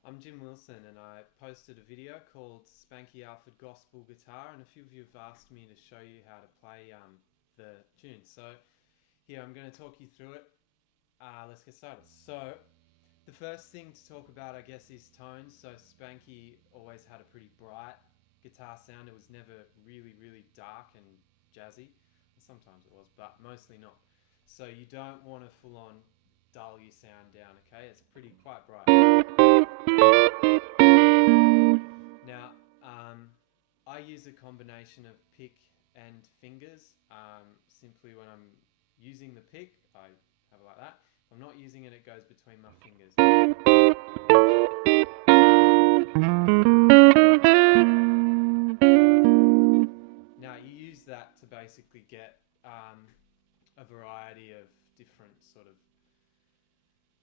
I'm Jim Wilson, and I posted a video called Spanky Alford Gospel Guitar, and a few of you have asked me to show you how to play the tune. So here I'm going to talk you through it. Let's get started. So the first thing to talk about, I guess, is tones. So Spanky always had a pretty bright guitar sound. It was never really, really dark and jazzy. Sometimes it was, but mostly not. So you don't want to full on dull your sound down, okay? It's quite bright. Now, I use a combination of pick and fingers. Simply when I'm using the pick, I have it like that. If I'm not using it, it goes between my fingers. Now, you use that to basically get a variety of different sort of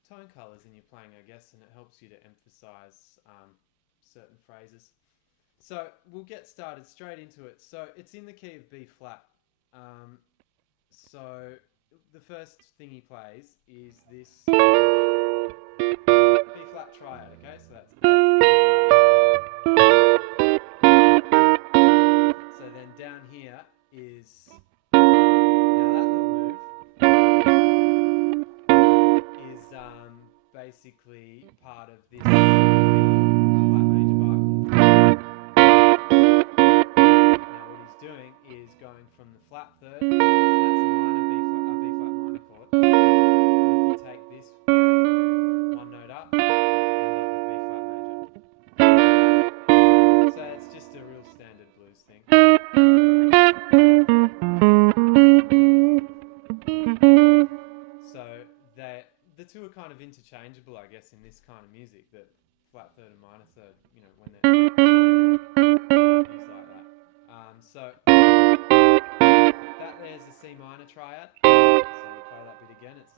tone colours in your playing, I guess, and it helps you to emphasize certain phrases. So we'll get started straight into it. So it's in the key of B flat. So the first thing he plays is this B flat triad, okay? So that's F, B flat. So then down here is, now that little move is basically part of this B flat major bar chord. Now what he's doing is going from the flat third, so that's a minor B flat minor chord. And if you take this one note up, you end up with B flat major. So it's just a real standard blues thing. So the two are kind of interchangeable, I guess, in this kind of music, that flat third and minor third, you know, when they're used like that. So that there's a C minor triad. So we'll play that bit again. It's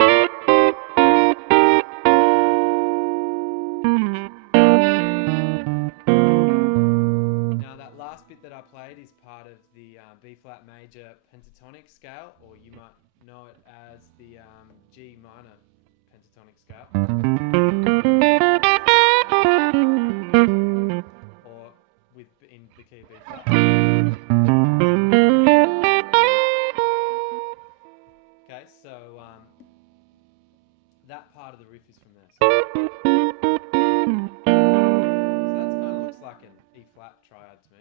now that last bit that I played is part of the B flat major pentatonic scale, or you might know it as the G minor pentatonic scale, or in the key of B flat. Okay, so that part of the riff is from there. So that kind of looks like an E flat triad to me.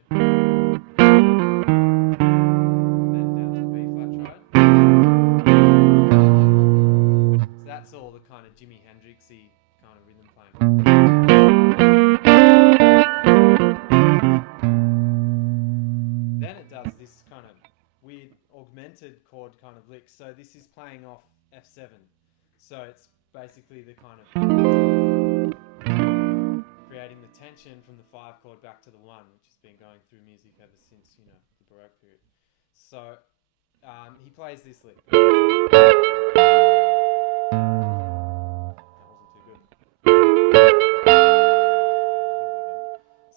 Then down to the B flat triad. So that's all the kind of Jimi Hendrixy kind of rhythm playing. Then it does this kind of weird augmented chord kind of lick. So this is playing off F7. So it's basically the kind of creating the tension from the 5 chord back to the 1, which has been going through music ever since, you know, the Baroque period. So he plays this lick. That wasn't too good.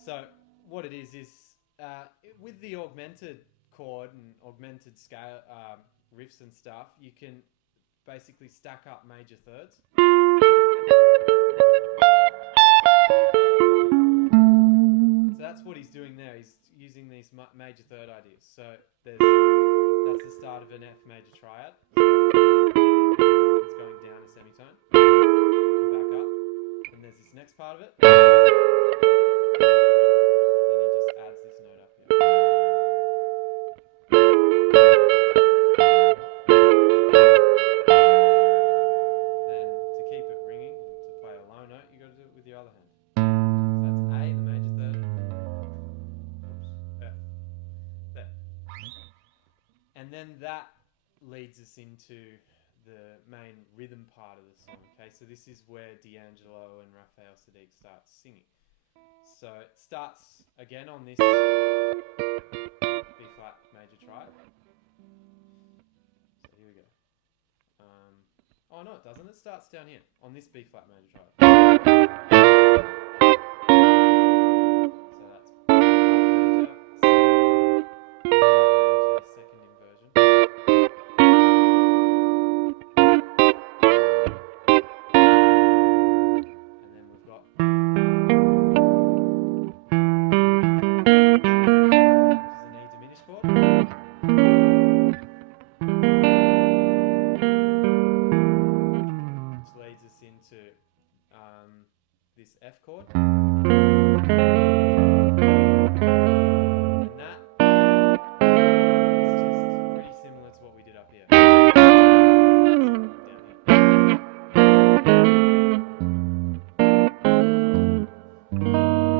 So what it is with the augmented chord and augmented scale riffs and stuff, you can basically stack up major thirds. So that's what he's doing there. He's using these major third ideas. So that's the start of an F major triad. It's going down a semitone, and back up, and there's this next part of it. Then he just adds this note up here. Then to keep it ringing, to play a low note, you got to do it with your other hand. So that's A, the major third. Oops, F. There. And then that leads us into the main rhythm part of the song. Okay, so this is where D'Angelo and Raphael Sadiq start singing. So it starts again on this B flat major triad. So here we go. Oh no, it doesn't. It starts down here on this B flat major triad. So that's B flat major, C minor, B flat major, second inversion. And then we've got this F chord. And that is just pretty similar to what we did up here.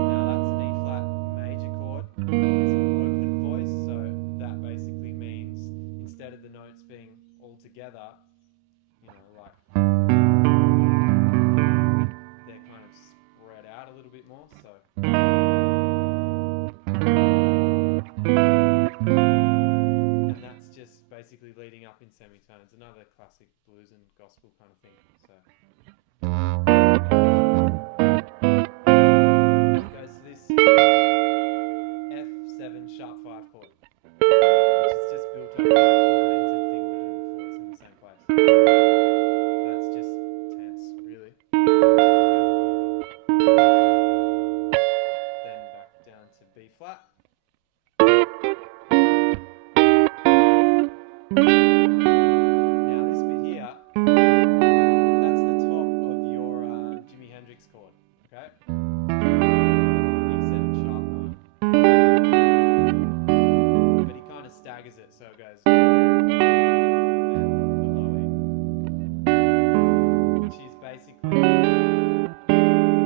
Now that's an E flat major chord. It's an open voice, so that basically means instead of the notes being all together, you know, like they're kind of spread out a little bit more. So. And that's just basically leading up in semitones, another classic blues and gospel kind of thing. So it goes to this F7 sharp 5 chord, which is just built up that augmented thing we're doing before. It's in the same place. So that's just tense, really. Then back down to B flat. Now this bit here, that's the top of your Jimi Hendrix chord, okay? E7 sharp 9. But he kind of staggers it, so it goes then the low E, which is basically a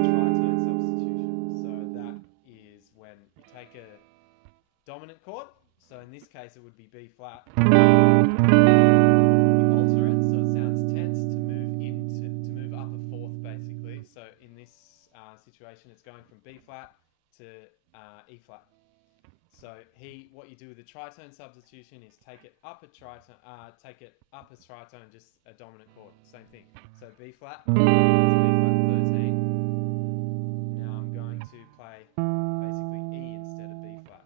tritone substitution. So that is when you take a dominant chord, so in this case it would be B flat. You alter it so it sounds tense to move up a fourth basically. So in this situation it's going from B flat to E flat. So what you do with the tritone substitution is take it up a tritone, just a dominant chord, same thing. So B flat, it's B flat 13. Now I'm going to play basically E instead of B flat.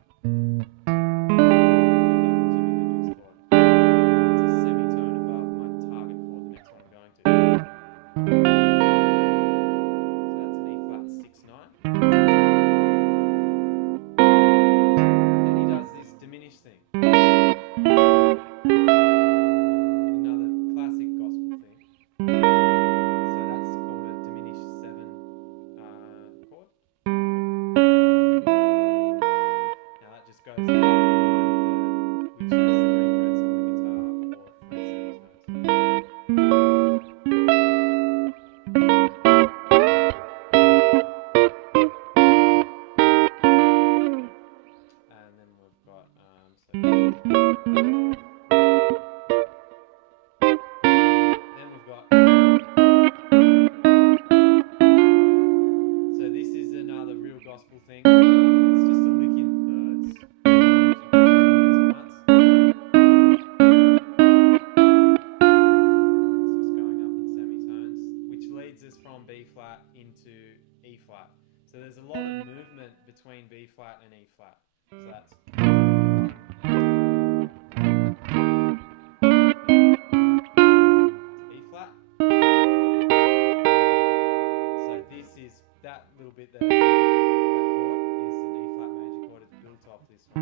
Into E flat. So there's a lot of movement between B flat and E flat. So that's E flat. So this is that little bit there. That chord is an E flat major chord. It's built off this one.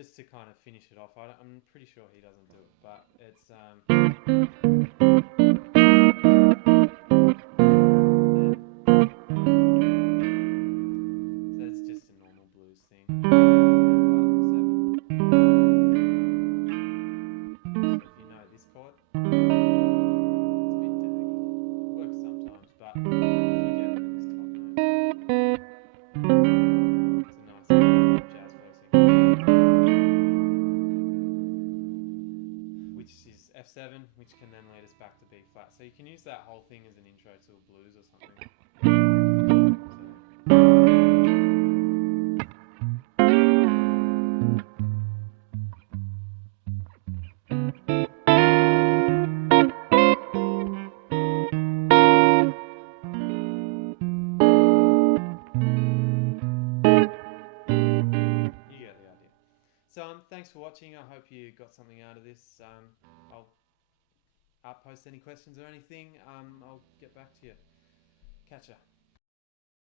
just to kind of finish it off. I'm pretty sure he doesn't do it, but it's so it's just a normal blues thing. E flat 7. So if you know this chord, it's a bit dirty. Works sometimes, but if you get rid of this top note, it's a nice jazz voicing. Which is F7, which can then lead us back to B flat. So you can use that whole thing as an intro to a blues or something. You get the idea. So thanks for watching. I hope you got something out of this. I'll post any questions or anything. I'll get back to you. Catch ya.